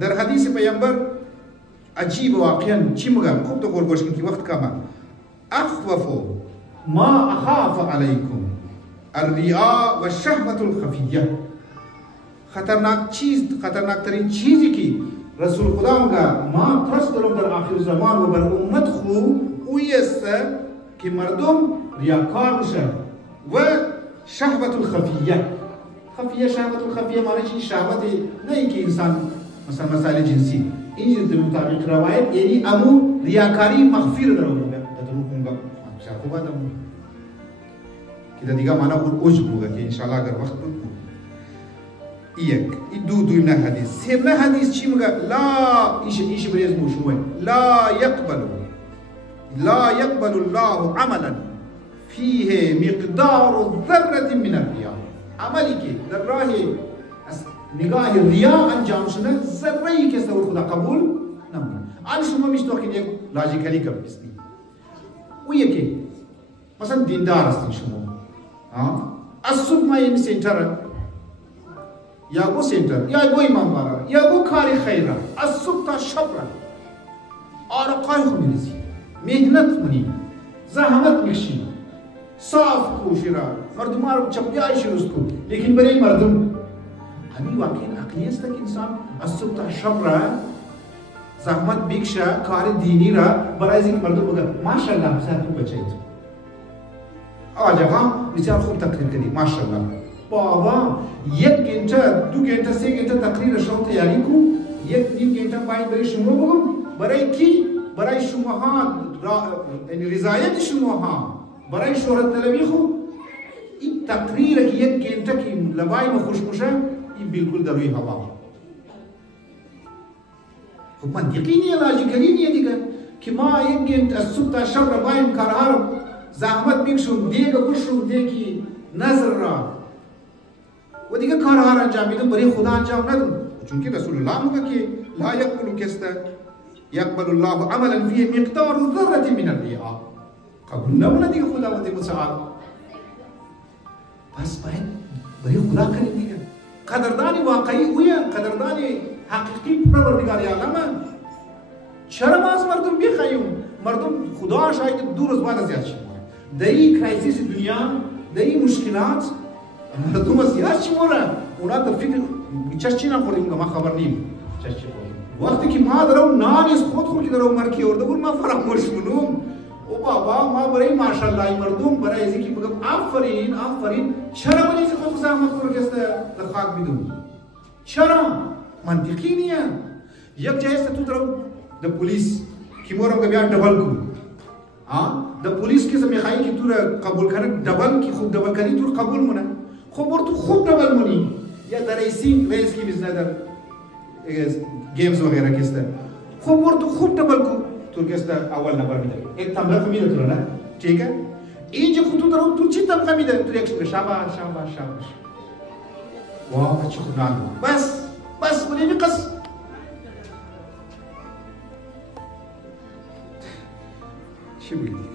در حدیث پیامبر عجیب واقعا چی میگم خوب تو غور گوش کن که وقت کمه. اخوف ما اخاف علیکم الریا و شهوت الخفیه. خطرناک ترین چیزی که رسول خدا میگه ما ترس دارم در آخر زمان و بر امت خو اوی است که مردم ریاکار بشن و شهوت الخفیه. شهوت الخفیه معنی چی؟ شهوت نه اینکه انسان مثلا مسائل جنسی این در مطابق روایت یعنی امو ریاکاری مخفی رو دارم میگه تدرو خوب آدم که دیگه معنی اون عجب ہوگا که انشاءالله اگر وقت بود یک این دویمه حدیث. سیمه حدیث چی میگه؟ لا ایش بریز موشوه لا يقبل الله عملا فيه مقدار ذره من الرياء. عملی که در راه نگاه ریا انجام شده ذره‌ای که سوال خدا قبول نمیکنه. آن شما میشتاق که یک لاجیکلی کم نیستی. او یکی مثلا دیندار هستین شما از صبح ما این سنتر یا گو سنتر یا گو امام بارا یا گو کاری خیره از صبح تا شب را آرقای خو میریزی مهنت منی زحمت میکشی صاف کوشی را مردم رو چپیایش روز کو لیکن برای مردم همین واقعا عقلی است که انسان از صبح تا شب را زحمت بکشه کار دینی را برای اینکه مردم بگن ماشاءالله بسیار خوب بچه تو آجا بسیار خوب تقریر کردی ماشاءالله بابا یک گنته دو گنته سه گنته تقریر شما تیاری کو یک نیم گنته باید برای شما بگم برای کی؟ برای شما ها رضایت شما ها برای شهرت طلبی خو این تقریر که یک گنته که لبای ما خوش باشه این بالکل در روی هوا خب منطقی نیه لاجیکلی نیه دیگه که ما یک گنته از صبح تا شب را بایم کارها رو زحمت بکشم دیگه بشم دیگه نظر را و دیگه کارها را انجام میدم برای خدا انجام ندم چون که رسول الله میگه که لا يقبل الله عملا فيه مقدار ذره من الرياء. قبول نمونه دیگه خداوند متعال پس باید برای خدا کنیم دیگه. قدردانی واقعی اویه قدردانی حقیقی پروردگار عالمه. چرا ما از مردم بخوایم؟ مردم خدا شاید دو روز بعد از یاد شد در این کرایسیس دنیا در این مشکلات مردم از یاد شد اونا در فکر چی نخوردیم که ما خبر نیم چی خوردیم وقتی که ما درو نان از خود که درو مرکی ارده بود ما فراموش کنم او بابا ما برای ماشاءالله مردم برای از اینکه بگم آفرین چرا برای از خود زحمت کنه که در خاک بیدون چرا منطقی نیه. یک جای است تو درو د پولیس کی مورم که بیا ډبل کو د پولیس کې زمي خای کی تو قبول کنه ډبل کی خوب ډبل کنی تو قبول مونه خو ورته خوب ډبل مونی یا در ریس کی بزنه در گیمز وغیرہ کې است خو ورته خوب ډبل کو تو کې است اول نمبر میده ایک تمغه میده تو نه ٹھیک ہے این جو خطو درو تو چی تمغه میده تو یک شاباش واه چه خدان بس بلی قص چی بگید